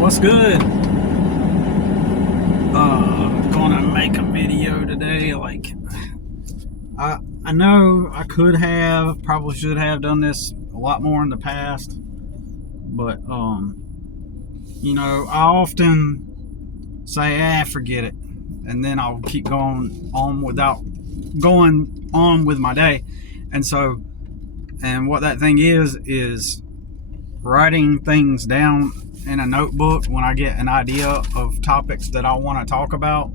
What's good? Gonna make a video today. I know I probably should have done this a lot more in the past, but I often say, forget it, and then I'll keep going on with my day. And what that thing is writing things down in a notebook when I get an idea of topics that I want to talk about.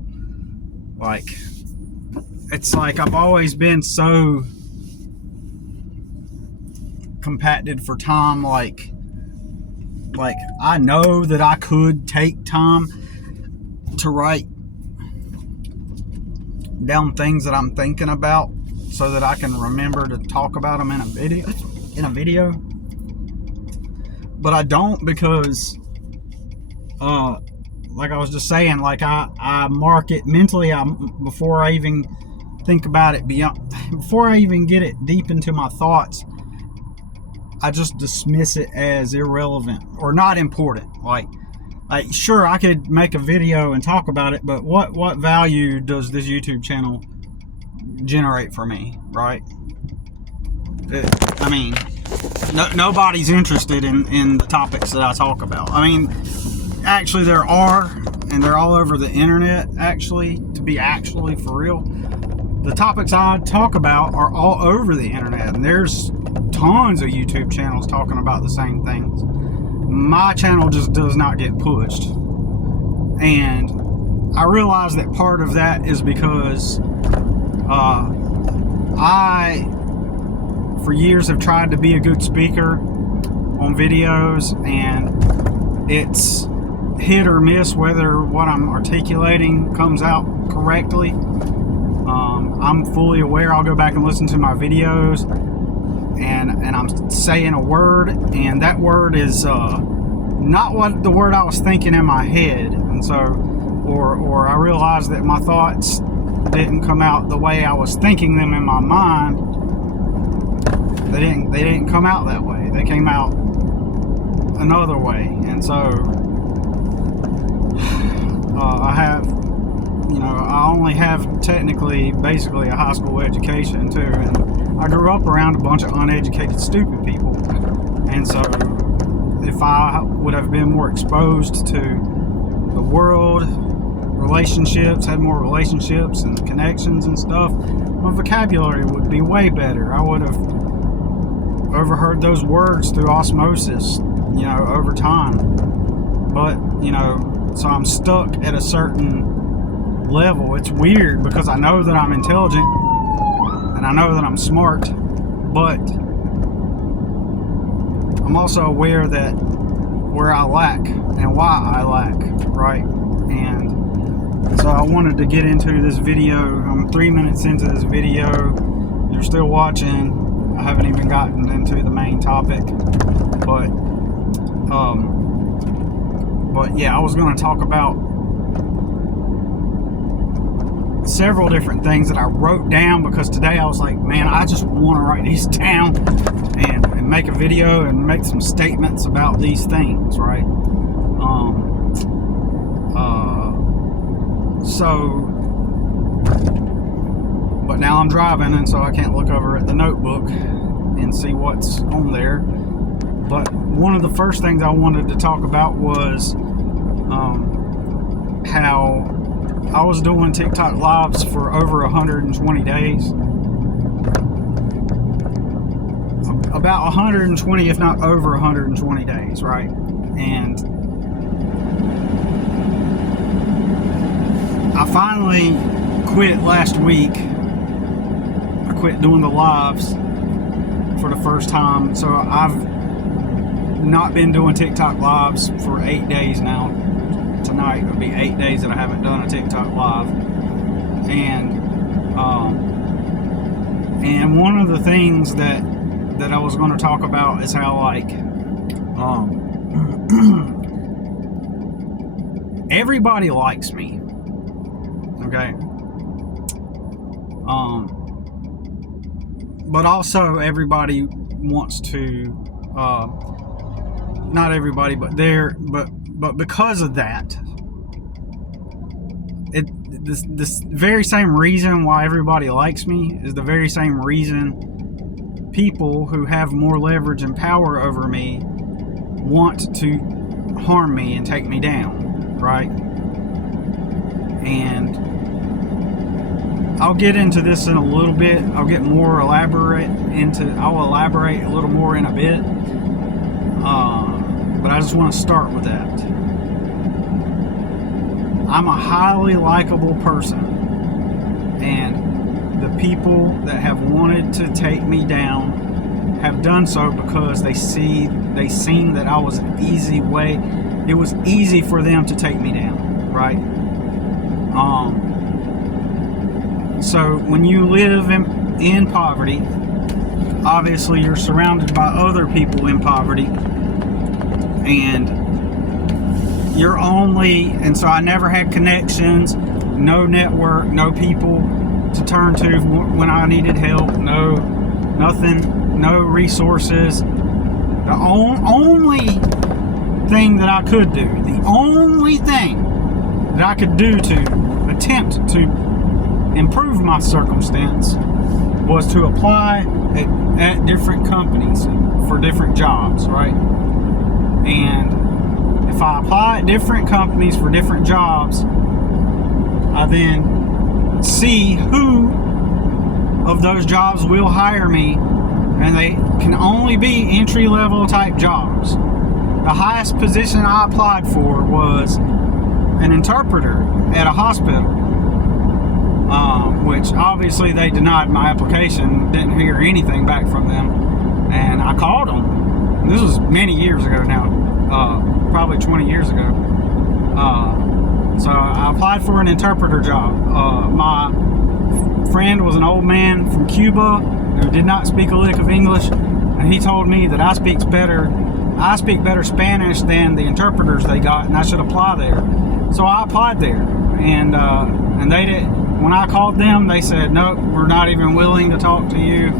It's like I've always been so compacted for time. Like I know that I could take time to write down things that I'm thinking about so that I can remember to talk about them in a video. But I don't, because like I was just saying, I mark it mentally. Before I even think about it, before I even get it deep into my thoughts, I just dismiss it as irrelevant or not important. Like sure, I could make a video and talk about it, but what value does this YouTube channel generate for me, right? Nobody's interested in the topics that I talk about. Actually there are, and they're all over the internet, to be for real. The topics I talk about are all over the internet, and there's tons of YouTube channels talking about the same things. My channel just does not get pushed. And I realize that part of that is because I for years have tried to be a good speaker on videos, and it's hit or miss whether what I'm articulating comes out correctly. I'm fully aware. I'll go back and listen to my videos, and I'm saying a word, and that word is not what the word I was thinking in my head, and so or I realized that my thoughts didn't come out the way I was thinking them in my mind. They didn't come out that way. They came out another way. And so I only have technically basically a high school education too, and I grew up around a bunch of uneducated, stupid people. And so if I would have been more exposed to the world, relationships, had more relationships and connections and stuff, my vocabulary would be way better. I would have overheard those words through osmosis, over time. But, so I'm stuck at a certain level. It's weird because I know that I'm intelligent and I know that I'm smart, but I'm also aware that where I lack and why I lack, right? And so I wanted to get into this video. I'm 3 minutes into this video. You're still watching. I haven't even gotten into the main topic, but yeah, I was going to talk about several different things that I wrote down, because today I was like, man, I just want to write these down and make a video and make some statements about these things, right? But now I'm driving, and so I can't look over at the notebook and see what's on there. But one of the first things I wanted to talk about was how I was doing TikTok lives for over 120 days. About 120, if not over 120 days, right? And I finally quit last week. I quit doing the lives for the first time. So I've not been doing TikTok lives for 8 days now. Tonight will be 8 days that I haven't done a TikTok live. And one of the things that I was going to talk about is how everybody likes me. Okay. But also everybody wants to not everybody, but because of that, this very same reason why everybody likes me is the very same reason people who have more leverage and power over me want to harm me and take me down, right? And I'll get into this in a little bit. I'll elaborate a little more in a bit. But I just want to start with that. I'm a highly likable person, and the people that have wanted to take me down have done so because they seen that I was an easy way. It was easy for them to take me down, right? So when you live in poverty, obviously you're surrounded by other people in poverty, and so I never had connections, no network, no people to turn to when I needed help, nothing, no resources. The only thing that I could do, the only thing that I could do to attempt to improve my circumstance was to apply at different companies for different jobs, right? And if I apply at different companies for different jobs, I then see who of those jobs will hire me, and they can only be entry-level type jobs. The highest position I applied for was an interpreter at a hospital, which obviously they denied my application, didn't hear anything back from them, and I called them. This was many years ago now, probably 20 years ago. So I applied for an interpreter job. My friend was an old man from Cuba who did not speak a lick of English, and he told me that I speak better Spanish than the interpreters they got, and I should apply there. So I applied there, and they did. When I called them, they said, "Nope, we're not even willing to talk to you.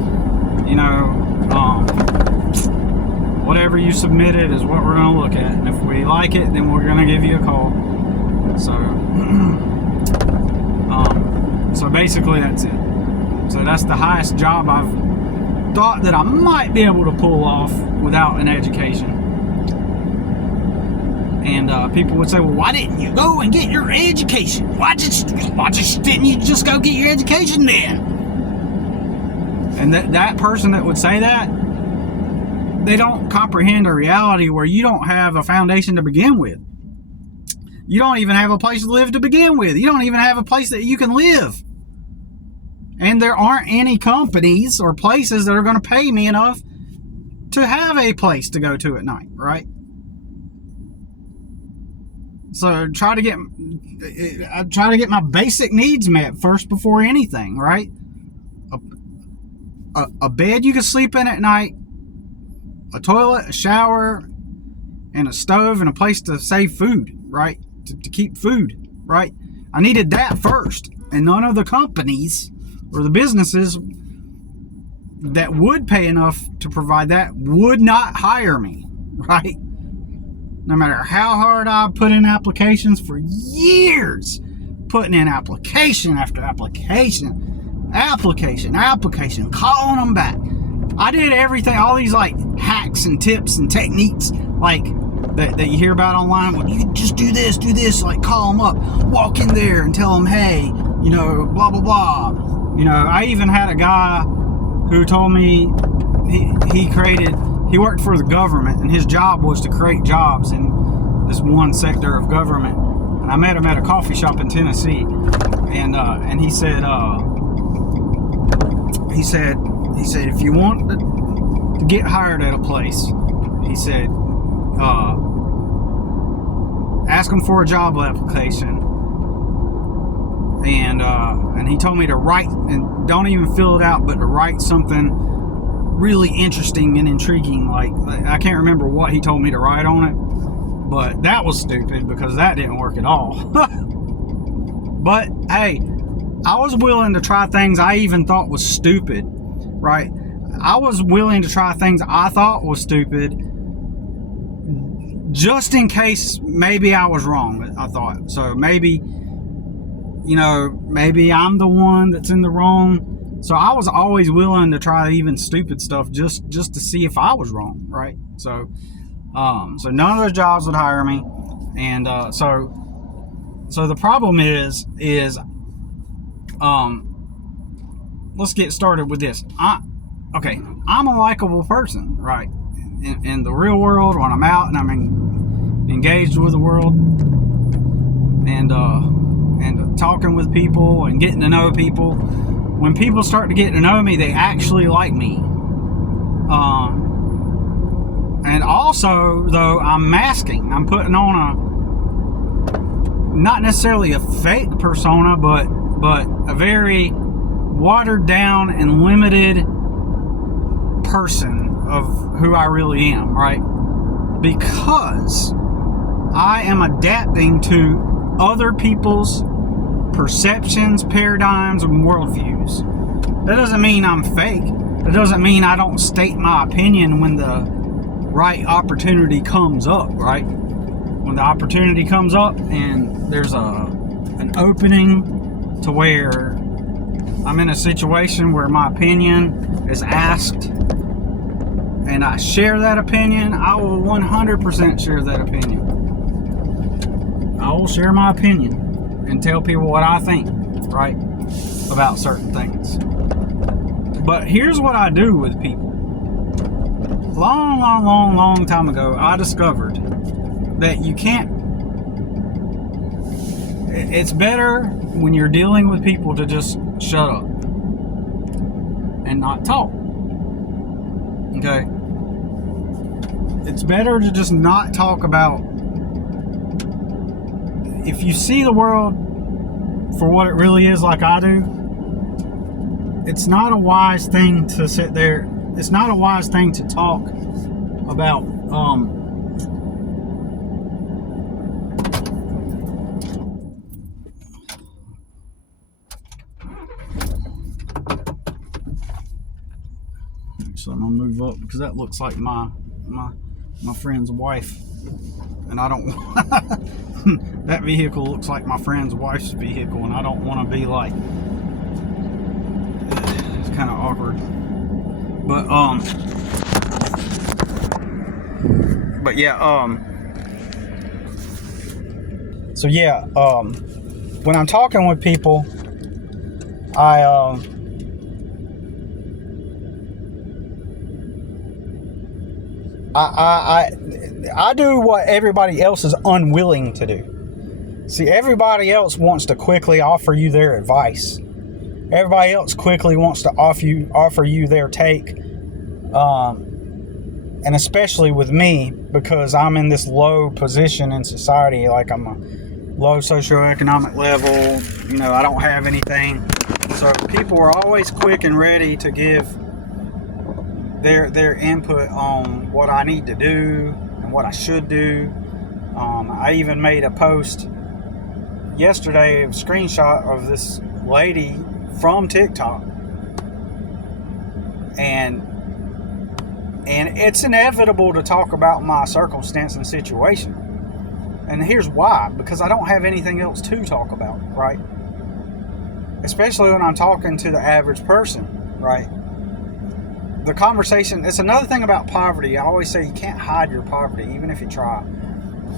Whatever you submitted is what we're going to look at, and if we like it, then we're going to give you a call." So basically that's it. So that's the highest job I've thought that I might be able to pull off without an education. And people would say, "Well, why didn't you go and get your education? Why didn't you just go get your education then?" And that person that would say that, they don't comprehend a reality where you don't have a foundation to begin with. You don't even have a place to live to begin with. You don't even have a place that you can live. And there aren't any companies or places that are going to pay me enough to have a place to go to at night, right? So I try to get my basic needs met first before anything, right? A bed you can sleep in at night, a toilet, a shower, and a stove, and a place to save food, right? To keep food, right? I needed that first, and none of the companies or the businesses that would pay enough to provide that would not hire me, right? No matter how hard I put in applications for years, putting in application after application, calling them back. I did everything, all these like hacks and tips and techniques like that you hear about online. Well, you can just do this, like call them up, walk in there and tell them, "Hey, blah, blah, blah." I even had a guy who told me he worked for the government, and his job was to create jobs in this one sector of government. And I met him at a coffee shop in Tennessee, and he said, if you want to get hired at a place, he said, ask them for a job application, and he told me to write, and don't even fill it out, but to write something really interesting and intriguing. Like I can't remember what he told me to write on it, but that was stupid because that didn't work at all. But hey, I was willing to try things I even thought was stupid, right? I was willing to try things I thought was stupid just in case maybe I was wrong, I thought. So maybe, maybe I'm the one that's in the wrong. So I was always willing to try even stupid stuff just to see if I was wrong, right? So none of those jobs would hire me. And so the problem is let's get started with this. I'm a likable person, right? In the real world, when I'm out and I'm engaged with the world, and talking with people and getting to know people. When people start to get to know me, they actually like me. And also, though, I'm masking. I'm putting on not necessarily a fake persona, but a very watered down and limited person of who I really am, right? Because I am adapting to other people's perceptions, paradigms, and worldviews. That doesn't mean I'm fake. That doesn't mean I don't state my opinion when the right opportunity comes up, right? When the opportunity comes up and there's an opening to where I'm in a situation where my opinion is asked and I share that opinion, I will 100% share that opinion. I will share my opinion and tell people what I think, right, about certain things. But here's what I do with people. Long time ago, I discovered that you can't. It's better when you're dealing with people to just shut up and not talk. Okay? It's better to just not talk about. If you see the world for what it really is, like I do, it's not a wise thing to sit there. It's not a wise thing to talk about so I'm gonna move up because that looks like my friend's wife, and I don't that vehicle looks like my friend's wife's vehicle, and I don't want to be like, it's kind of awkward. But yeah, so yeah, when I'm talking with people, I do what everybody else is unwilling to do. See, everybody else wants to quickly offer you their advice. Everybody else quickly wants to offer you their take. And especially with me, because I'm in this low position in society, like I'm a low socioeconomic level, I don't have anything. So people are always quick and ready to give their input on what I need to do and what I should do. I even made a post yesterday, a screenshot of this lady from TikTok, and it's inevitable to talk about my circumstance and situation. And here's why: because I don't have anything else to talk about, right? Especially when I'm talking to the average person, right? The conversation, it's another thing about poverty. I always say you can't hide your poverty, even if you try.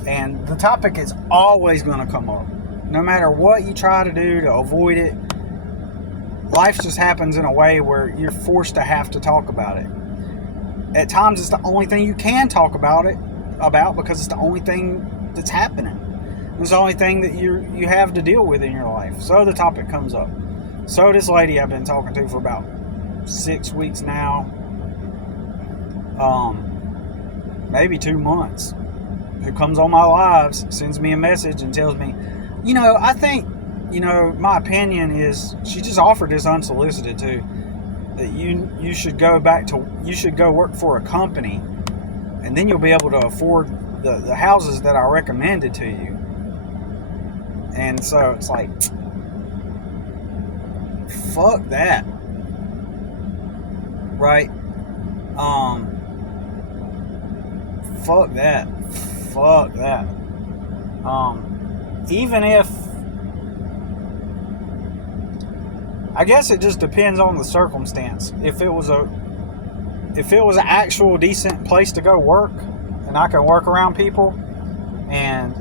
And the topic is always going to come up. No matter what you try to do to avoid it, life just happens in a way where you're forced to have to talk about it. At times, it's the only thing you can talk about because it's the only thing that's happening. It's the only thing that you have to deal with in your life. So the topic comes up. So this lady I've been talking to for about 6 weeks now, maybe 2 months, who comes on my lives, sends me a message and tells me, I think, my opinion is, she just offered this unsolicited too, that you should go work for a company, and then you'll be able to afford the houses that I recommended to you. And so it's like, fuck that, right? Fuck that. fuck that. Even if, I guess it just depends on the circumstance. If it was an actual decent place to go work, and I can work around people, and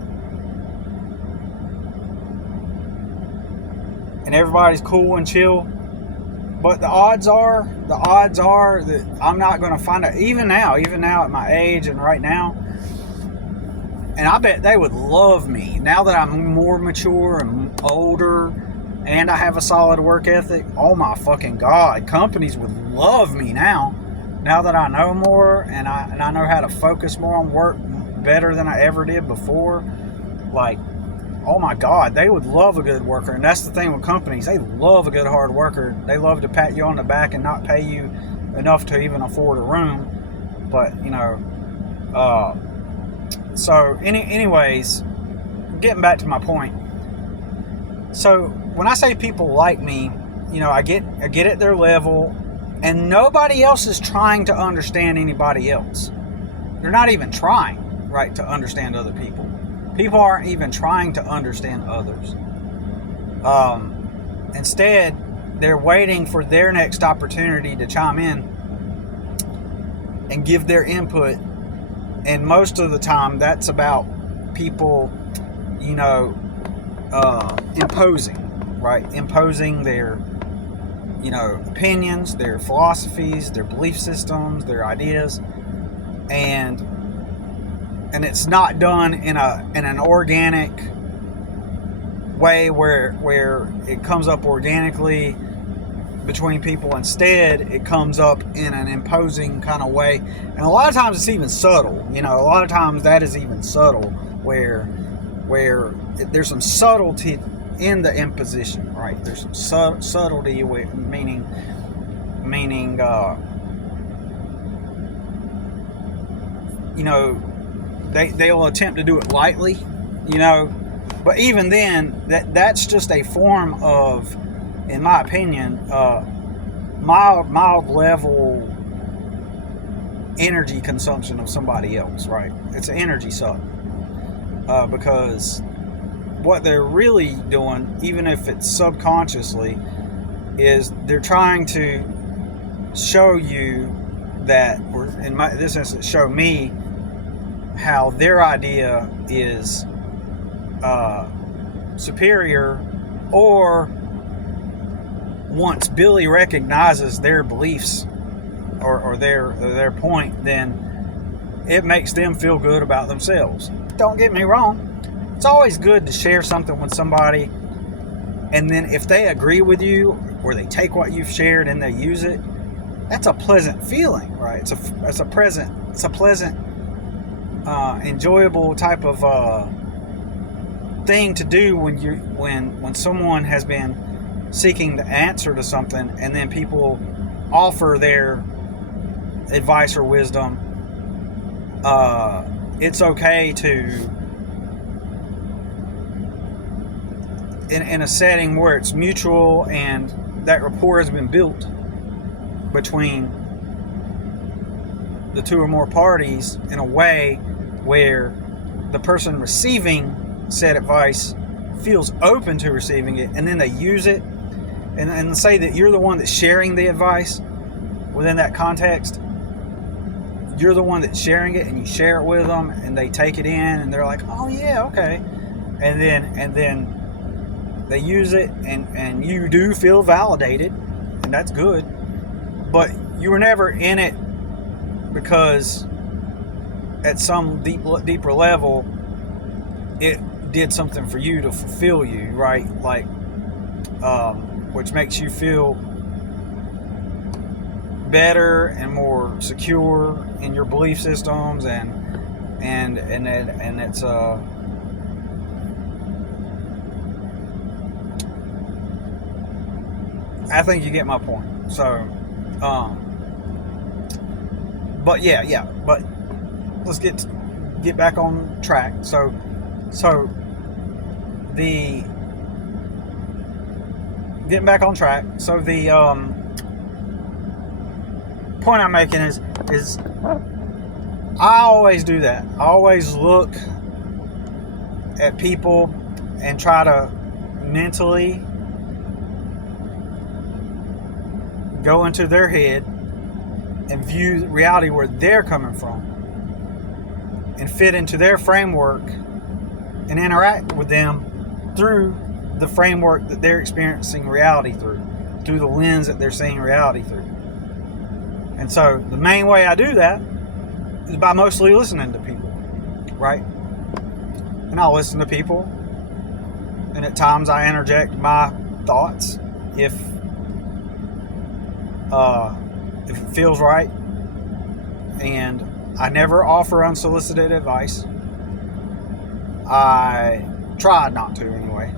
everybody's cool and chill, but the odds are that I'm not going to find out, even now at my age and right now. And I bet they would love me now that I'm more mature and older, and I have a solid work ethic. Oh my fucking God, companies would love me now that I know more, and I know how to focus more on work better than I ever did before. Like, oh my God, they would love a good worker. And that's the thing with companies. They love a good hard worker. They love to pat you on the back and not pay you enough to even afford a room. But, anyways, getting back to my point. So when I say people like me, I get at their level, and nobody else is trying to understand anybody else. They're not even trying, right, to understand other people. People aren't even trying to understand others. Instead, they're waiting for their next opportunity to chime in and give their input. And most of the time, that's about people, imposing, right? Imposing their, opinions, their philosophies, their belief systems, their ideas. And it's not done in an organic way where it comes up organically between people. Instead, it comes up in an imposing kind of way, and a lot of times it's even subtle. A lot of times that is even subtle, where there's some subtlety in the imposition, right? There's some subtlety, meaning they'll attempt to do it lightly, but even then, that's just a form of, in my opinion, mild level energy consumption of somebody else, right? It's an energy suck, because what they're really doing, even if it's subconsciously, is they're trying to show you that, or in this instance, show me how their idea is superior, or once Billy recognizes their beliefs or their point, then it makes them feel good about themselves. Don't get me wrong, it's always good to share something with somebody, and then if they agree with you, or they take what you've shared and they use it, that's a pleasant feeling, right? It's a pleasant, enjoyable type of thing to do when someone has been seeking the answer to something, and then people offer their advice or wisdom. It's okay to, in a setting where it's mutual and that rapport has been built between the two or more parties, in a way where the person receiving said advice feels open to receiving it, and then they use it, and say that you're the one that's sharing the advice within that context. You're the one that's sharing it, and you share it with them, and they take it in, and they're like, oh yeah, okay, and then they use it, and you do feel validated, and that's good. But you were never in it because at some deeper level it did something for you to fulfill you, right? Like, which makes you feel better and more secure in your belief systems, and it's I think you get my point. So, but but let's get back on track. So the getting back on track. So the point I'm making is I always do that. I always look at people and try to mentally go into their head and view reality where they're coming from and fit into their framework and interact with them through the framework that they're experiencing reality through the lens that they're seeing reality through. And so the main way I do that is by mostly listening to people, right? And I'll listen to people, and at times I interject my thoughts if it feels right. And I never offer unsolicited advice. I try not to anyway.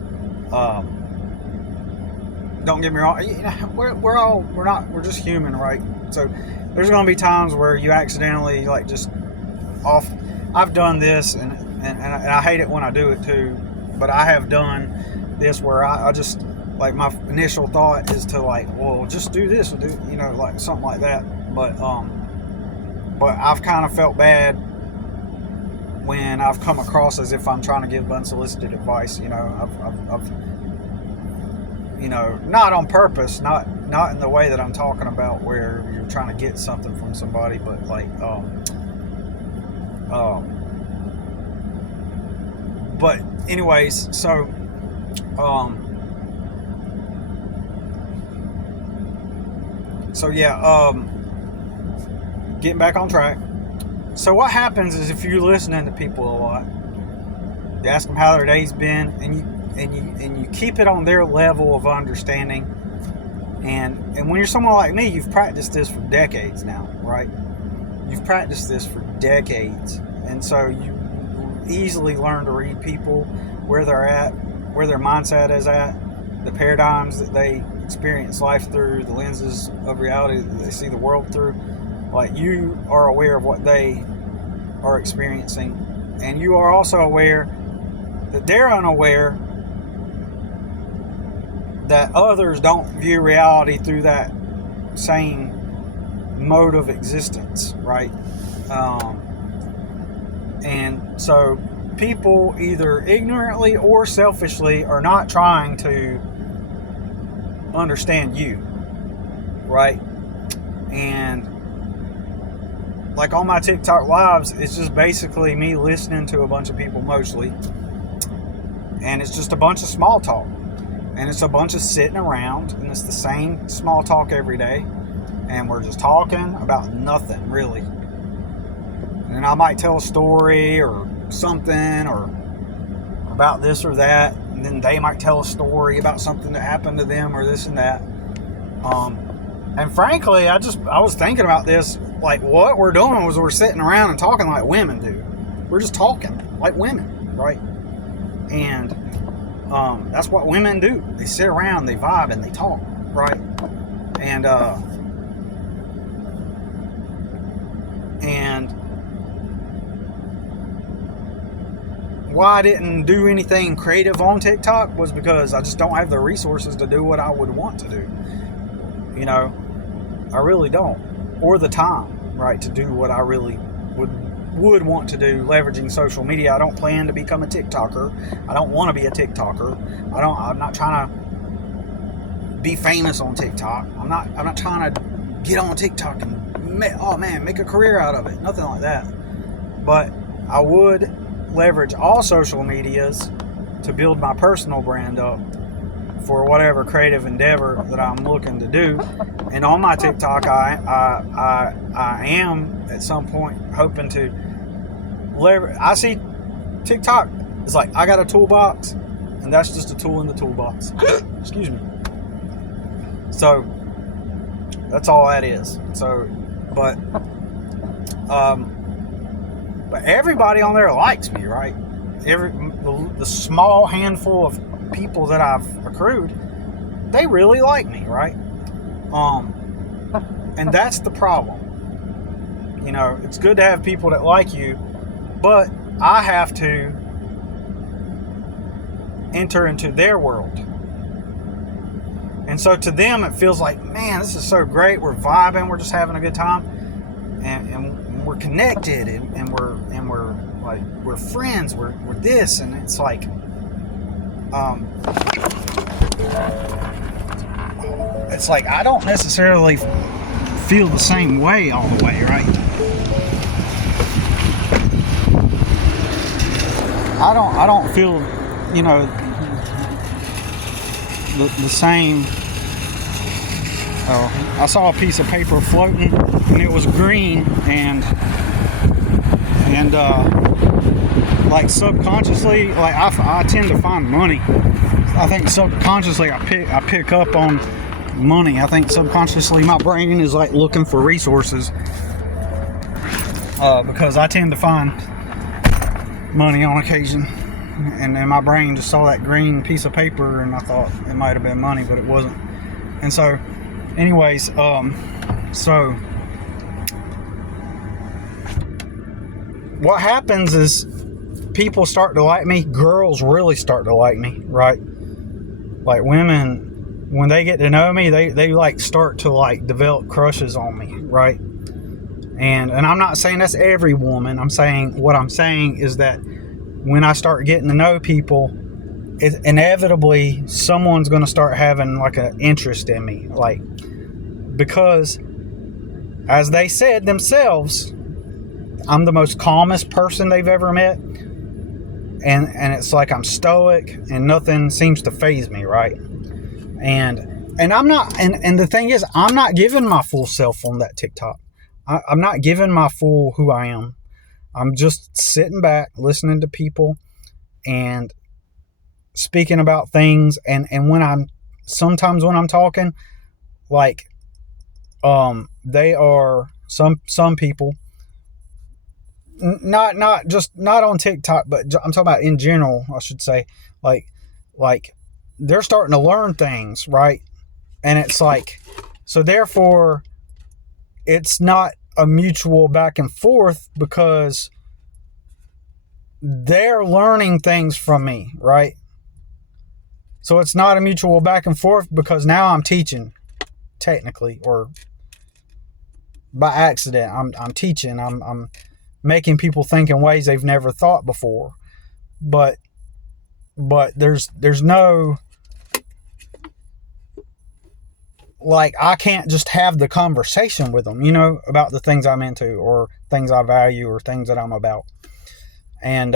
Don't get me wrong. You know, we're just human, right? So there's going to be times where you accidentally I've done this, and I hate it when I do it too. But I have done this where I just like my initial thought is to well, just do this or do something like that. But I've kind of felt bad when I've come across as if I'm trying to give unsolicited advice. I've not on purpose, not in the way that I'm talking about where you're trying to get something from somebody, but but anyways, so getting back on track. So what happens is if you're listening to people a lot, you ask them how their day's been, and you keep it on their level of understanding. And when you're someone like me, you've practiced this for decades now, right? You've practiced this for decades, and so you easily learn to read people, where they're at, where their mindset is at, the paradigms that they experience life through, the lenses of reality that they see the world through. Like, you are aware of what they are experiencing, and you are also aware that they're unaware that others don't view reality through that same mode of existence, right? And so people either ignorantly or selfishly are not trying to understand you, right? And like on my TikTok lives, it's just basically me listening to a bunch of people mostly, and it's just a bunch of small talk, and it's a bunch of sitting around, and it's the same small talk every day, and we're just talking about nothing really. And I might tell a story or something or about this or that, and then they might tell a story about something that happened to them or this and that. And frankly, I was thinking about this, like what we're doing was we're sitting around and talking like women do. We're just talking like women, right? And that's what women do. They sit around, they vibe, and they talk, right? And why I didn't do anything creative on TikTok was because I just don't have the resources to do what I would want to do. I really don't. Or the time, right, to do what I really would want to do, leveraging social media. I don't plan to become a TikToker. I don't want to be a TikToker. I'm not trying to be famous on TikTok. I'm not trying to get on TikTok and make a career out of it. Nothing like that. But I would leverage all social medias to build my personal brand up for whatever creative endeavor that I'm looking to do. And on my TikTok, I am at some point hoping to leverage. I see TikTok, it's like I got a toolbox, and that's just a tool in the toolbox. Excuse me. So that's all that is. So, but everybody on there likes me, right? The small handful of people that I've accrued, they really like me, right? And that's the problem. It's good to have people that like you, but I have to enter into their world. And so to them, it feels like, man, this is so great. We're vibing. We're just having a good time. And we're connected and we're like we're friends, we're this, and it's like I don't necessarily feel the same way all the way, right? I don't feel, you know, the same. I saw a piece of paper floating, and it was green, and like subconsciously, like I tend to find money. I think subconsciously I pick up on money. I think subconsciously my brain is like looking for resources, because I tend to find money on occasion, and then my brain just saw that green piece of paper, and I thought it might have been money, but it wasn't. And so anyways, so what happens is people start to like me. Girls really start to like me, right? Like women, when they get to know me, they like start to like develop crushes on me, right? And I'm not saying that's every woman. What I'm saying is that when I start getting to know people, inevitably someone's going to start having like an interest in me, like, because as they said themselves, I'm the most calmest person they've ever met, and it's like I'm stoic and nothing seems to faze me, right? And I'm not, and the thing is, I'm not giving my full self on that TikTok. I'm not giving my full who I am. I'm just sitting back, listening to people and speaking about things. And sometimes when I'm talking, like, they are some people, not on TikTok, but I'm talking about in general, I should say, like they're starting to learn things, right? And it's like, so therefore it's not a mutual back and forth, because they're learning things from me, right? So it's not a mutual back and forth, because now I'm teaching, technically, or by accident. I'm teaching. I'm making people think in ways they've never thought before. But there's no, like, I can't just have the conversation with them, you know, about the things I'm into, or things I value, or things that I'm about. And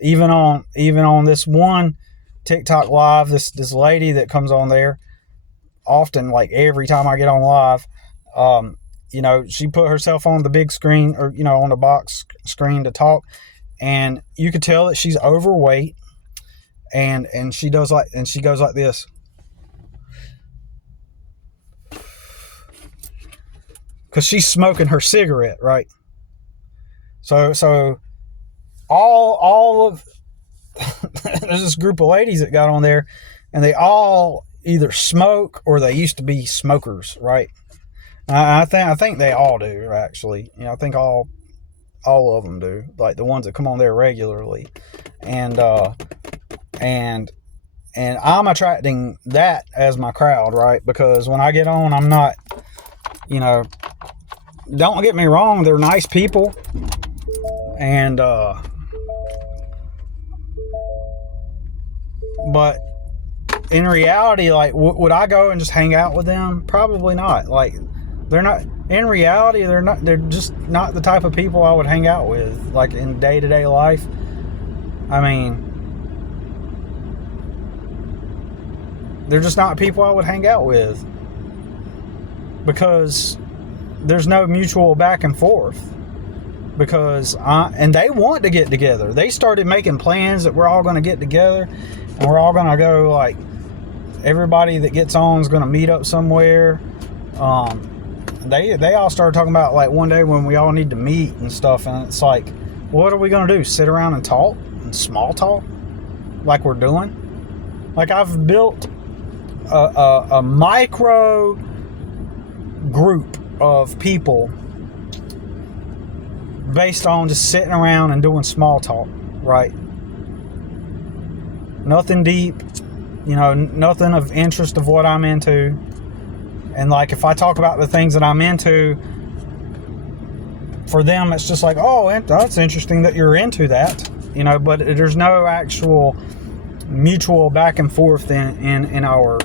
even on this one TikTok live, this lady that comes on there often, like every time I get on live, you know, she put herself on the big screen, or, you know, on the box screen to talk, and you could tell that she's overweight, and she goes like this. Because she's smoking her cigarette, right? So all of there's this group of ladies that got on there, and they all either smoke or they used to be smokers, right? I think they all do, actually. You know, I think all of them do, like the ones that come on there regularly, and I'm attracting that as my crowd, right? Because when I get on, I'm not, you know, don't get me wrong, they're nice people, and but in reality, like, would I go and just hang out with them? Probably not. Like, they're not, in reality, they're just not the type of people I would hang out with, like, in day-to-day life. I mean, they're just not people I would hang out with, because there's no mutual back and forth. Because and they want to get together. They started making plans that we're all going to get together, and we're all going to go, like, everybody that gets on is going to meet up somewhere. They all started talking about, like, one day when we all need to meet and stuff, and it's like, what are we going to do? Sit around and talk and small talk like we're doing? Like, I've built a micro group of people based on just sitting around and doing small talk, right? Nothing deep, you know, nothing of interest of what I'm into. And, like, if I talk about the things that I'm into, for them, it's just like, oh, that's interesting that you're into that, but there's no actual mutual back and forth in our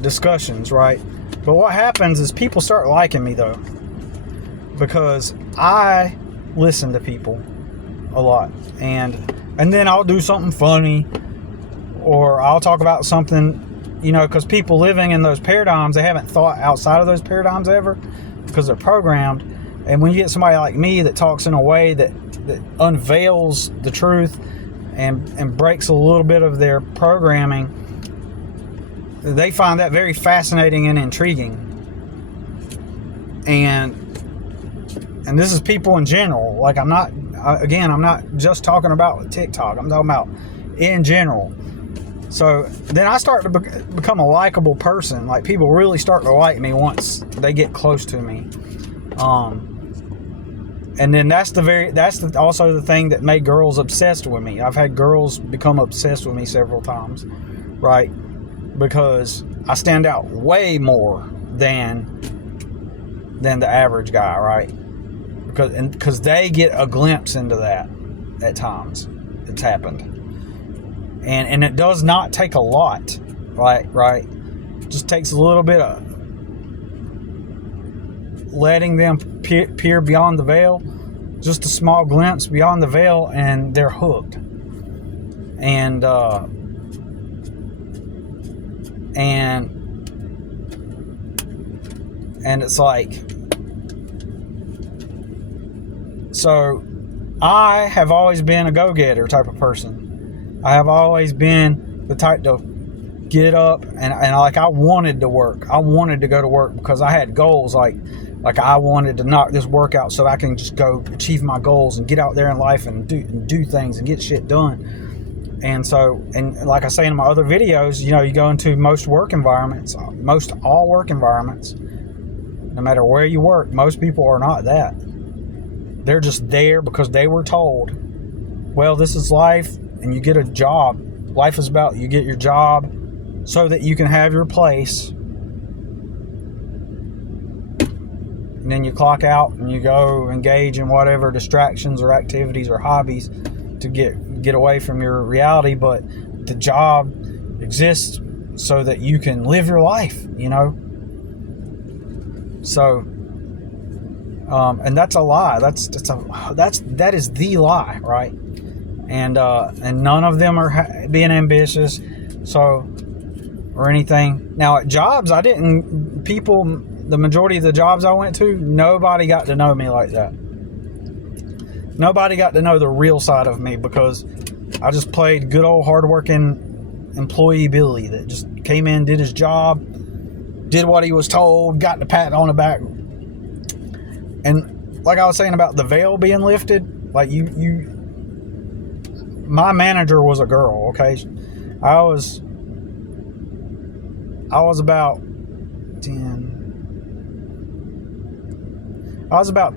discussions, right? But what happens is people start liking me, though, because I listen to people a lot, and then I'll do something funny, or I'll talk about something, because people living in those paradigms, they haven't thought outside of those paradigms ever, because they're programmed. And when you get somebody like me that talks in a way that unveils the truth and breaks a little bit of their programming, they find that very fascinating and intriguing. And this is people in general. Like, I'm not just talking about TikTok. I'm talking about in general. So then I start to become a likable person. Like, people really start to like me once they get close to me. And then that's also the thing that made girls obsessed with me. I've had girls become obsessed with me several times, right? Because I stand out way more than the average guy, right? Because they get a glimpse into that at times. It's happened. And it does not take a lot, right? It just takes a little bit of letting them peer beyond the veil, just a small glimpse beyond the veil, and they're hooked. And it's like, so I have always been a go-getter type of person. I have always been the type to get up and like, I wanted to work. I wanted to go to work because I had goals. Like I wanted to knock this work out so I can just go achieve my goals and get out there in life and do things and get shit done. And so, and like I say in my other videos, you go into most all work environments, no matter where you work, most people are not that. They're just there because they were told, well, this is life, and you get a job. Life is about, you get your job so that you can have your place. And then you clock out and you go engage in whatever distractions or activities or hobbies to get away from your reality. But the job exists so that you can live your life, So, and that's a lie. That is the lie, right? And none of them are being ambitious, or anything. Now at jobs, the majority of the jobs I went to, nobody got to know me like that. Nobody got to know the real side of me, because I just played good old hardworking employee Billy that just came in, did his job, did what he was told, got the pat on the back. And like I was saying about the veil being lifted, like my manager was a girl, okay? I was about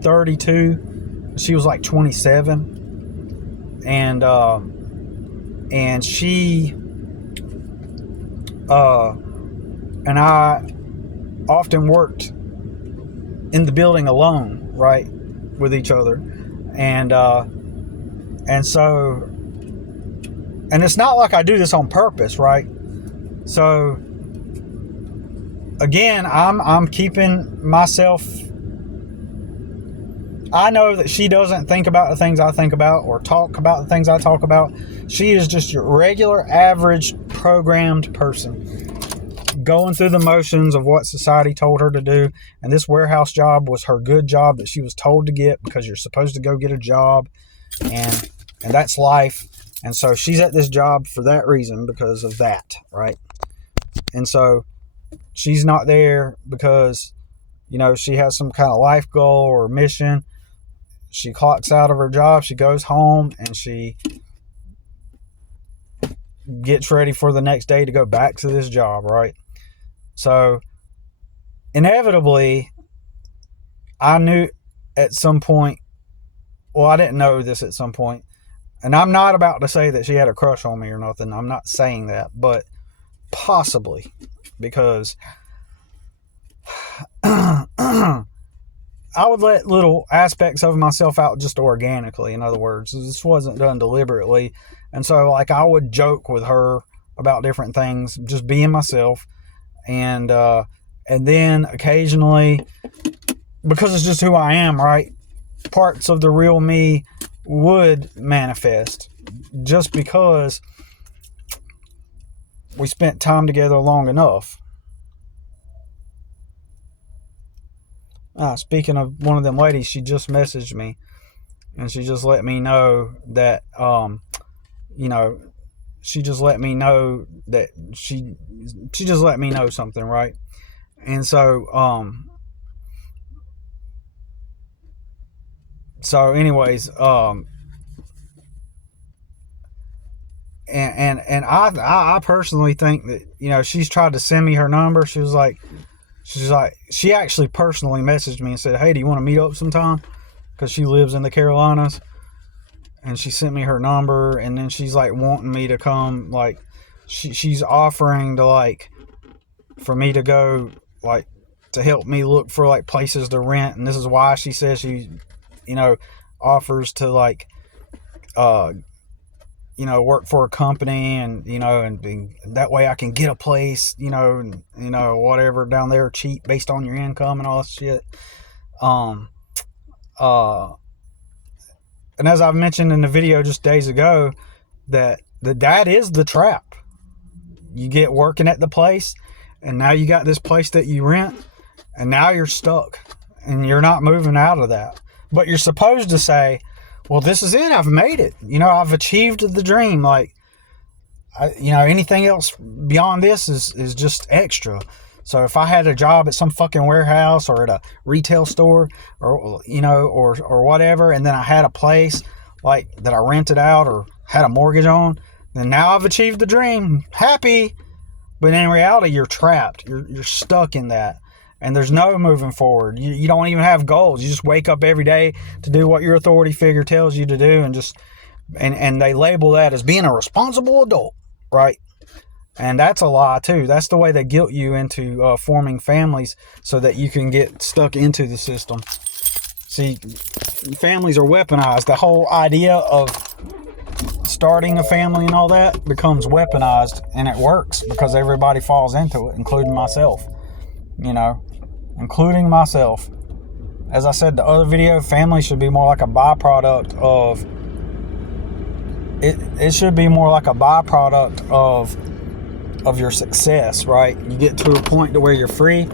32. She was like 27. And she and I often worked in the building alone, right, with each other. And so, and it's not like I do this on purpose, right? So again, I'm keeping myself. I know that she doesn't think about the things I think about or talk about the things I talk about. She is just your regular, average, programmed person going through the motions of what society told her to do. And this warehouse job was her good job that she was told to get, because you're supposed to go get a job, and that's life. And so she's at this job for that reason, because of that, right? And so she's not there because, she has some kind of life goal or mission. She clocks out of her job, she goes home, and she gets ready for the next day to go back to this job, right? So inevitably, I knew at some point, well, I didn't know this at some point, and I'm not about to say that she had a crush on me or nothing. I'm not saying that, but possibly, because I would let little aspects of myself out just organically. In other words, this wasn't done deliberately. And so, like, I would joke with her about different things, just being myself. And then occasionally, because it's just who I am, right? Parts of the real me would manifest just because we spent time together long enough. Speaking of one of them ladies, she just messaged me and she just let me know that, she just let me know that she just let me know something, right? And so anyways, and I personally think that, she's tried to send me her number. She actually personally messaged me and said, hey, do you want to meet up sometime? Because she lives in the Carolinas. And she sent me her number, and then she's like wanting me to come, like she's offering to, like, for me to go, like, to help me look for, like, places to rent. And this is why she says she, offers to, like, work for a company, and that way I can get a place, and whatever down there cheap based on your income and all that shit. And as I've mentioned in the video just days ago, that is the trap. You get working at the place, and now you got this place that you rent, and now you're stuck, and you're not moving out of that. But you're supposed to say, well, this is it. I've made it. I've achieved the dream. Like, anything else beyond this is just extra. So if I had a job at some fucking warehouse or at a retail store or whatever, and then I had a place like that I rented out or had a mortgage on, then now I've achieved the dream. Happy. But in reality, you're trapped. You're stuck in that. And there's no moving forward. You don't even have goals. You just wake up every day to do what your authority figure tells you to do, and they label that as being a responsible adult, right? And that's a lie too. That's the way they guilt you into forming families so that you can get stuck into the system. See, families are weaponized. The whole idea of starting a family and all that becomes weaponized, and it works because everybody falls into it, including myself. Including myself. As I said in the other video, family should be more like a byproduct of it. It should be more like a byproduct of your success, right? You get to a point to where you're free,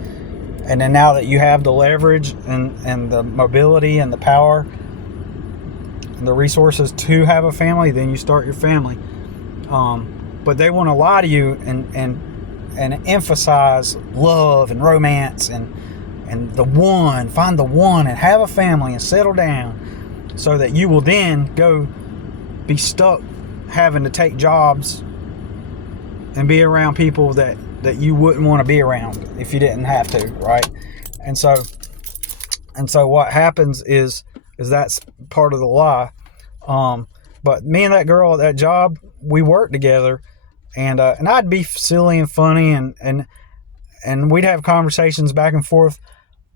and then now that you have the leverage and the mobility and the power and the resources to have a family, then you start your family. But they want to lie to you and emphasize love and romance and find the one and have a family and settle down, so that you will then go be stuck having to take jobs and be around people that you wouldn't want to be around if you didn't have to, right? And so what happens is that's part of the lie. But me and that girl at that job, we worked together, and I'd be silly and funny, and we'd have conversations back and forth.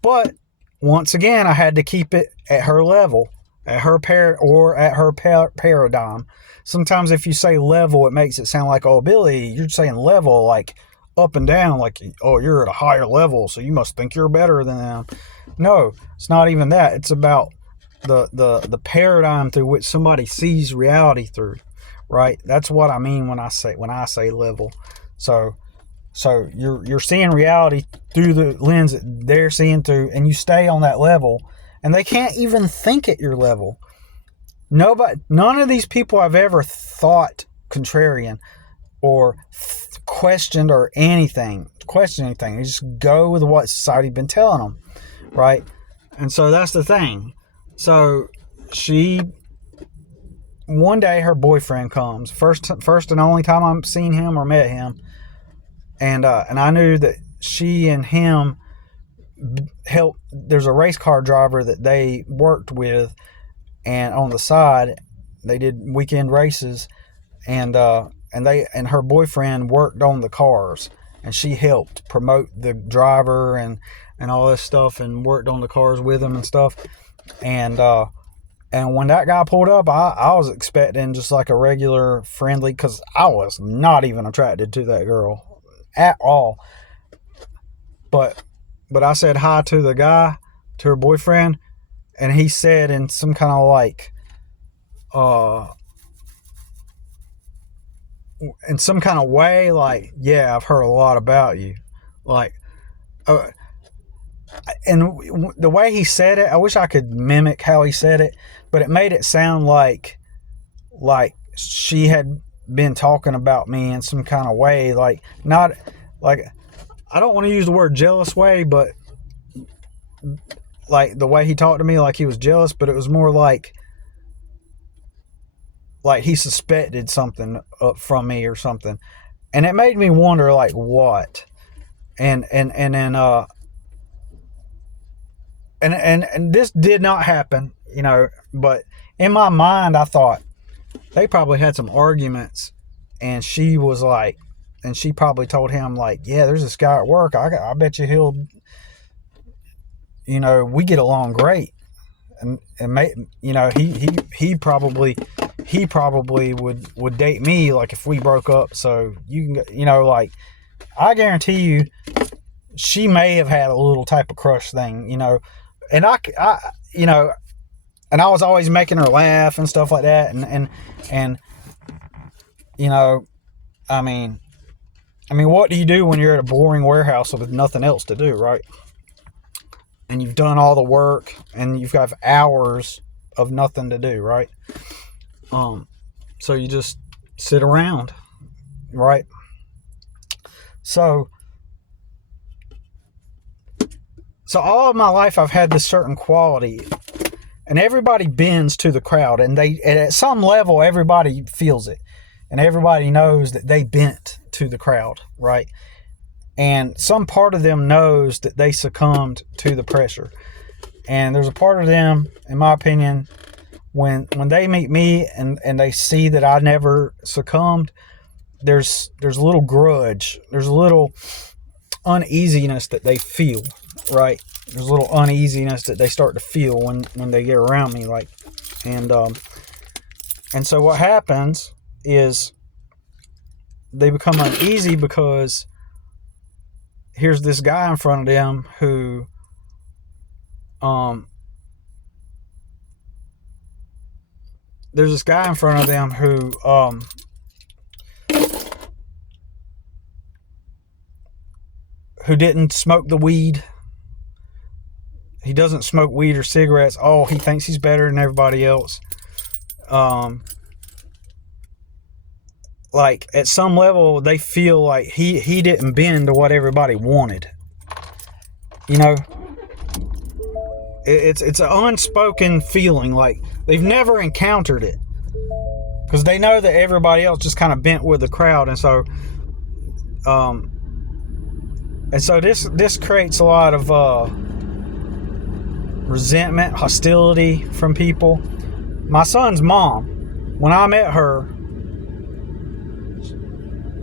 But once again, I had to keep it at her level, at her paradigm. Sometimes if you say level, it makes it sound like, oh, Billy, you're saying level, like up and down, like, oh, you're at a higher level, so you must think you're better than them. No, it's not even that. It's about the paradigm through which somebody sees reality through, right? That's what I mean when I say level. So you're seeing reality through the lens that they're seeing through, and you stay on that level, and they can't even think at your level. None of these people I've ever thought contrarian or questioned or anything. They just go with what society's been telling them, right? And so that's the thing. So one day her boyfriend comes, first and only time I've seen him or met him, and I knew that she and him helped. There's a race car driver that they worked with, and on the side they did weekend races, and her boyfriend worked on the cars, and she helped promote the driver and and all this stuff, and worked on the cars with him and stuff. And when that guy pulled up, I was expecting just like a regular friendly, because I was not even attracted to that girl at all. But I said hi to the guy, to her boyfriend, and he said in some kind of like, in some kind of way, like, yeah, I've heard a lot about you. Like, and the way he said it, I wish I could mimic how he said it, but it made it sound like she had been talking about me in some kind of way, like, not like, I don't want to use the word jealous way, but like the way he talked to me, like he was jealous, but it was more like he suspected something from me or something. And it made me wonder, like, what? And this did not happen, you know, but in my mind, I thought they probably had some arguments, and she was like, and she probably told him, like, yeah, there's this guy at work. I bet you he'll, you know, we get along great. And you know, he probably would date me, like, if we broke up. So you can, you know, like, I guarantee you, she may have had a little type of crush thing, you know, and I you know, and I was always making her laugh and stuff like that. And, you know, I mean, what do you do when you're at a boring warehouse with nothing else to do, right? And you've done all the work, and you've got hours of nothing to do, right? So you just sit around, right? So all of my life I've had this certain quality, and everybody bends to the crowd, and at some level everybody feels it, and everybody knows that they bent to the crowd, right? And some part of them knows that they succumbed to the pressure. And there's a part of them, in my opinion, when they meet me and they see that I never succumbed, there's a little grudge. There's a little uneasiness that they feel, right? There's a little uneasiness that they start to feel when they get around me, like, and so what happens is they become uneasy because here's this guy in front of them who there's this guy in front of them who didn't smoke the weed. He doesn't smoke weed or cigarettes. Oh, he thinks he's better than everybody else. Like, at some level, they feel like he didn't bend to what everybody wanted. You know, it's an unspoken feeling, like they've never encountered it, because they know that everybody else just kind of bent with the crowd, and so this creates a lot of resentment, hostility from people. My son's mom, when I met her,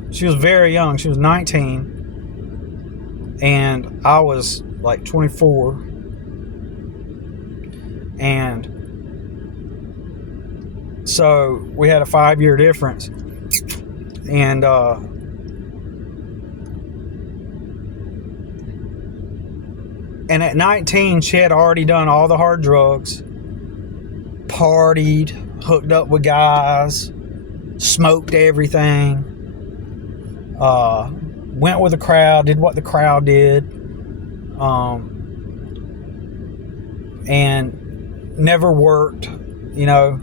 she was very young. She was 19, and I was like 24, and so we had a 5-year difference, and at 19, she had already done all the hard drugs, partied, hooked up with guys, smoked everything, went with the crowd, did what the crowd did, and never worked, you know,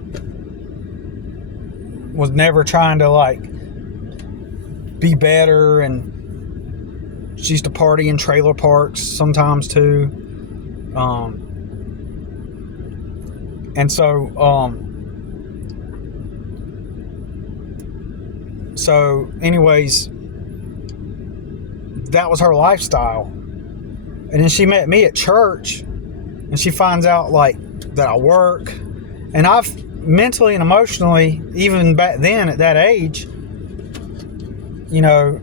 was never trying to, like, be better, and she used to party in trailer parks sometimes too. And so anyways, that was her lifestyle. And then she met me at church, and she finds out, like, that I work, and I've mentally and emotionally, even back then at that age, you know,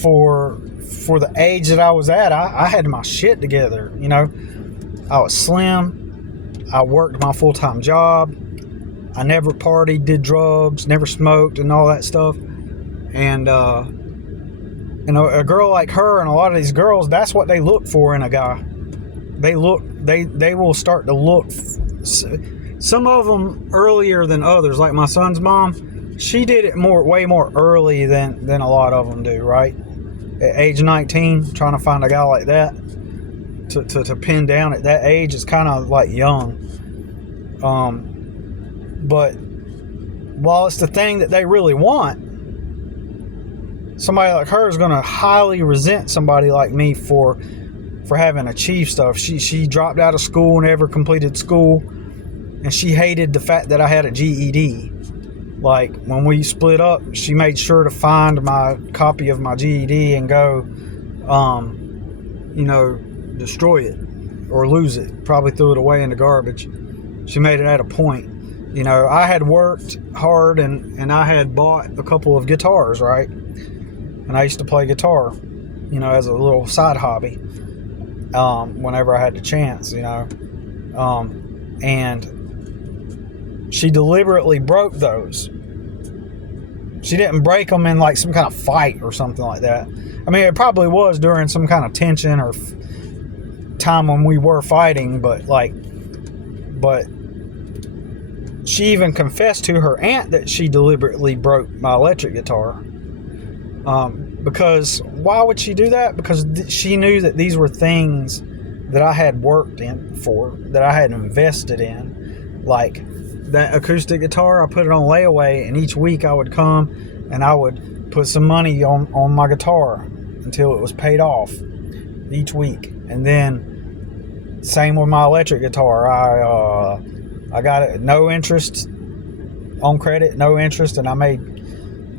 for for the age that I was at, I had my shit together. You know, I was slim. I worked my full-time job. I never partied, did drugs, never smoked, and all that stuff. And you know, a girl like her and a lot of these girls, that's what they look for in a guy. They will start to look. Some of them earlier than others. Like my son's mom, she did it way more early than a lot of them do. Right, at age 19, trying to find a guy like that to pin down at that age is kind of like young. But while it's the thing that they really want, somebody like her is going to highly resent somebody like me for having achieved stuff. She dropped out of school, never completed school, and she hated the fact that I had a GED. Like, when we split up, she made sure to find my copy of my GED and go, you know, destroy it or lose it. Probably threw it away in the garbage. She made it at a point. You know, I had worked hard and I had bought a couple of guitars, right? And I used to play guitar, you know, as a little side hobby, whenever I had the chance, you know. And she deliberately broke those. She didn't break them in like some kind of fight or something like that. I mean, it probably was during some kind of tension or time when we were fighting, but she even confessed to her aunt that she deliberately broke my electric guitar. Because why would she do that? Because she knew that these were things that I had worked in for, that I had invested in. Like that acoustic guitar, I put it on layaway, and each week I would come and I would put some money on my guitar until it was paid off each week. And then same with my electric guitar. I got it no interest on credit, no interest, and I made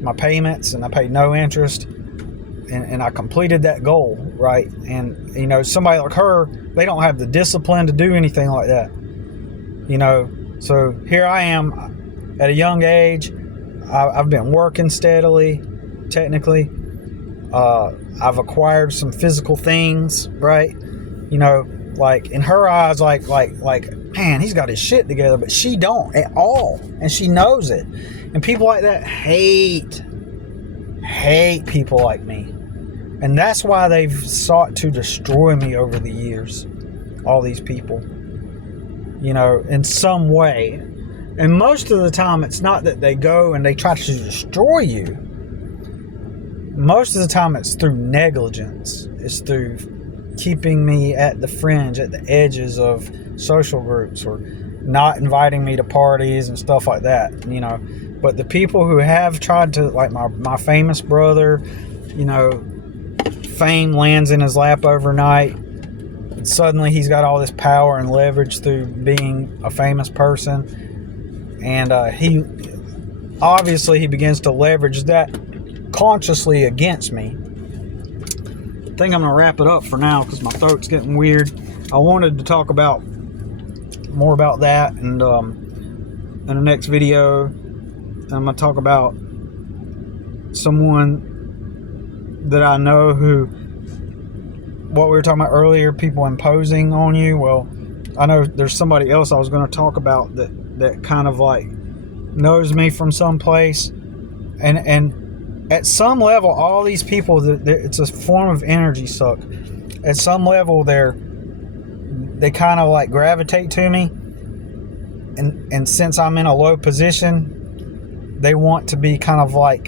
my payments and I paid no interest, and I completed that goal, right? And, you know, somebody like her, they don't have the discipline to do anything like that, you know. So here I am at a young age. I've been working steadily, technically. I've acquired some physical things, right? You know, like in her eyes, like, man, he's got his shit together, but she don't at all, and she knows it. And people like that hate people like me, and that's why they've sought to destroy me over the years. All these people, you know, in some way. And most of the time, it's not that they go and they try to destroy you. Most of the time, it's through negligence. It's through keeping me at the fringe, at the edges of social groups, or not inviting me to parties and stuff like that, you know. But the people who have tried to, like my famous brother, you know, fame lands in his lap overnight, and suddenly he's got all this power and leverage through being a famous person, and he begins to leverage that consciously against me. I think I'm gonna wrap it up for now because my throat's getting weird. I wanted to talk about more about that, and in the next video I'm gonna talk about someone that I know who, what we were talking about earlier, people imposing on you. Well, I know there's somebody else I was going to talk about that kind of like knows me from someplace, and at some level, all these people, it's a form of energy suck. At some level, they kind of like gravitate to me, and since I'm in a low position, they want to be kind of like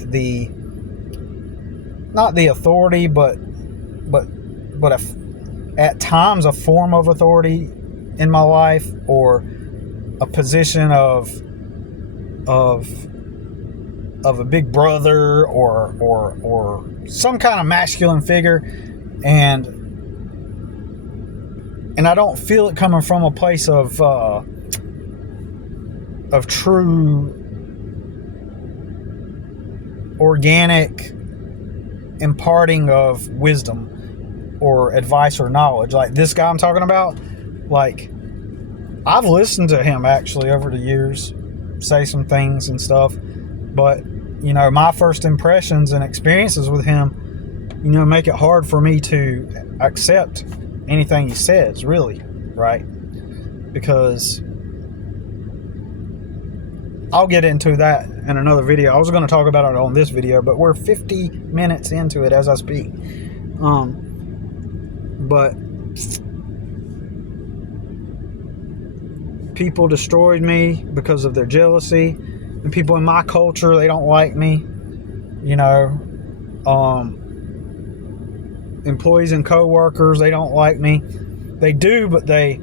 not the authority, but at times a form of authority in my life, or a position of a big brother, or some kind of masculine figure, and I don't feel it coming from a place of true organic imparting of wisdom or advice or knowledge. Like this guy I'm talking about, like I've listened to him actually over the years say some things and stuff, but you know, my first impressions and experiences with him make it hard for me to accept anything he says, really, right? Because I'll get into that in another video. I was going to talk about it on this video, but we're 50 minutes into it as I speak. But people destroyed me because of their jealousy, and people in my culture, they don't like me. Employees and co-workers, they don't like me. They do, but they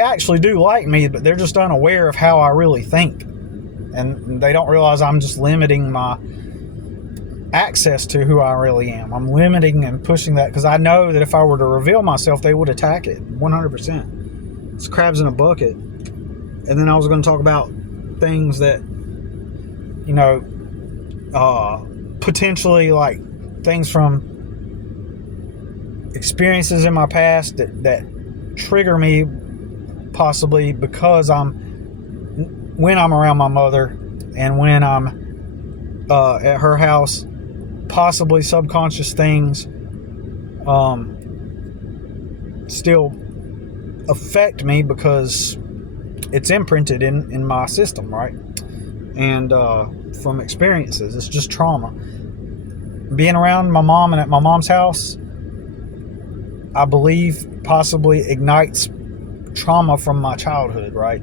actually do like me, but they're just unaware of how I really think, and they don't realize I'm just limiting my access to who I really am. I'm limiting and pushing that because I know that if I were to reveal myself, they would attack it 100%. It's crabs in a bucket. And then I was going to talk about things that, potentially, like things from experiences in my past that trigger me, possibly because when I'm around my mother and when I'm at her house, possibly subconscious things still affect me because it's imprinted in my system, right? And from experiences, it's just trauma. Being around my mom and at my mom's house, I believe possibly ignites trauma from my childhood, right?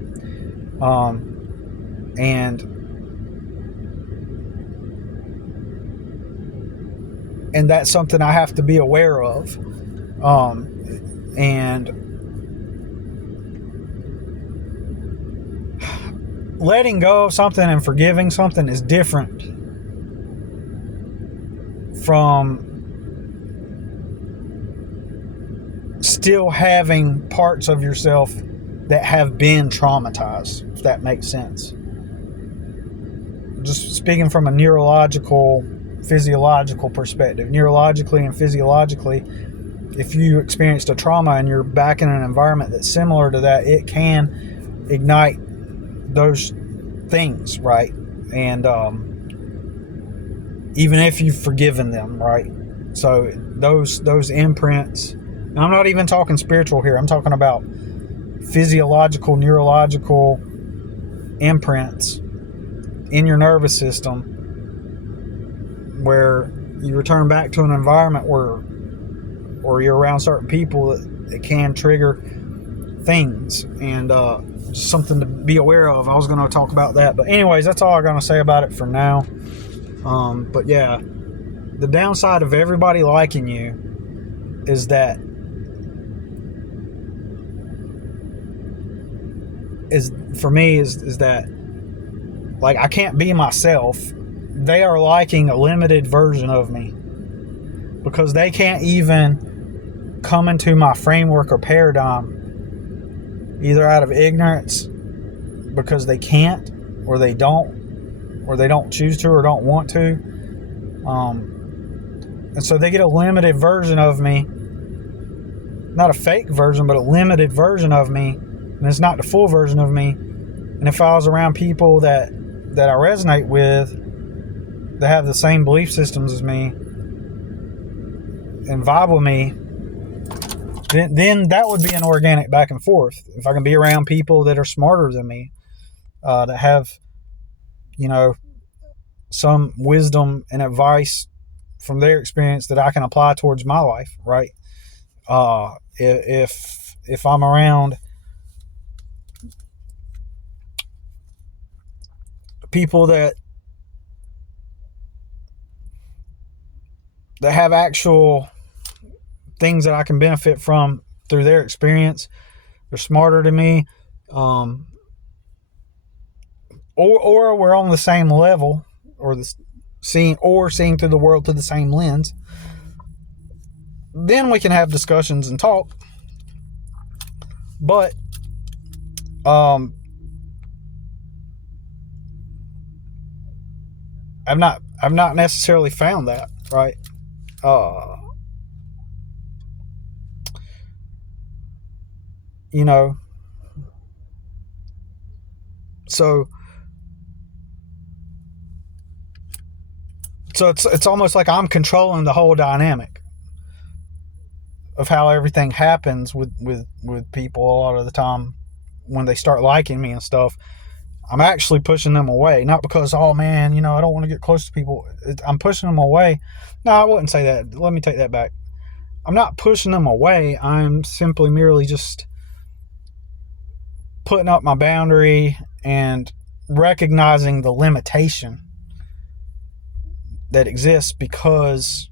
And that's something I have to be aware of. And letting go of something and forgiving something is different from still having parts of yourself that have been traumatized, if that makes sense. Just speaking from a neurological, physiological perspective. Neurologically and physiologically, if you experienced a trauma and you're back in an environment that's similar to that, it can ignite those things, right? And even if you've forgiven them, right? So those imprints, and I'm not even talking spiritual here, I'm talking about physiological, neurological imprints in your nervous system where you return back to an environment where you're around certain people that can trigger things, and something to be aware of. I was going to talk about that, but anyways, that's all I'm going to say about it for now. But yeah, the downside of everybody liking you is that like I can't be myself. They are liking a limited version of me because they can't even come into my framework or paradigm, either out of ignorance because they can't, or they don't choose to or don't want to. And so they get a limited version of me, not a fake version, but a limited version of me, and it's not the full version of me. And if I was around people that I resonate with, that have the same belief systems as me and vibe with me, then that would be an organic back and forth. If I can be around people that are smarter than me, that have, some wisdom and advice from their experience that I can apply towards my life, right? If I'm around people that have actual things that I can benefit from through their experience, they're smarter than me, or we're on the same level, or seeing through the world through the same lens, then we can have discussions and talk. But I've not necessarily found that, right? So So it's almost like I'm controlling the whole dynamic of how everything happens with people a lot of the time when they start liking me and stuff. I'm actually pushing them away, not because, oh man, I don't want to get close to people. I'm pushing them away. No, I wouldn't say that. Let me take that back. I'm not pushing them away. I'm simply merely just putting up my boundary and recognizing the limitation that exists because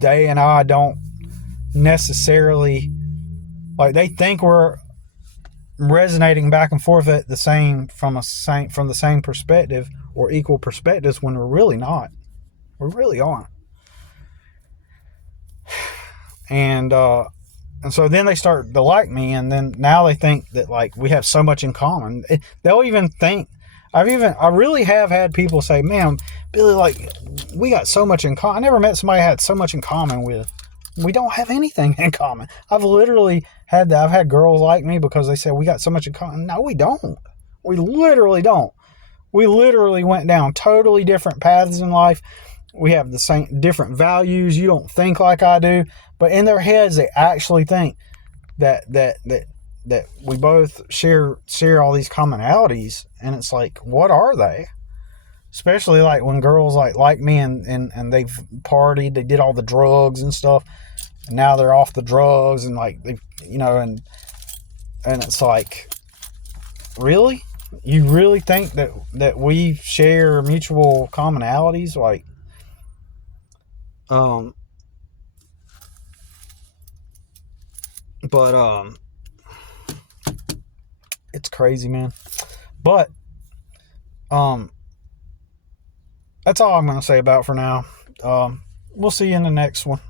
they and I don't necessarily, like, they think we're resonating back and forth at the same from the same perspective or equal perspectives when we're really not. We really aren't. And so then they start to like me, and then now they think that, like, we have so much in common. They'll even think, I really have had people say, man, Billy, like, we got so much in common. I never met somebody I had so much in common with. We don't have anything in common. I've literally had that. I've had girls like me because they said we got so much in common. No, we don't. We literally don't. We literally went down totally different paths in life. We have the same different values. You don't think like I do, but in their heads they actually think that we both share all these commonalities, and it's like, what are they? Especially like when girls like me and they've partied, they did all the drugs and stuff, and now they're off the drugs, and like they, and it's like, really? You really think that we share mutual commonalities? Like, but it's crazy, man. But that's all I'm going to say about it for now. We'll see you in the next one.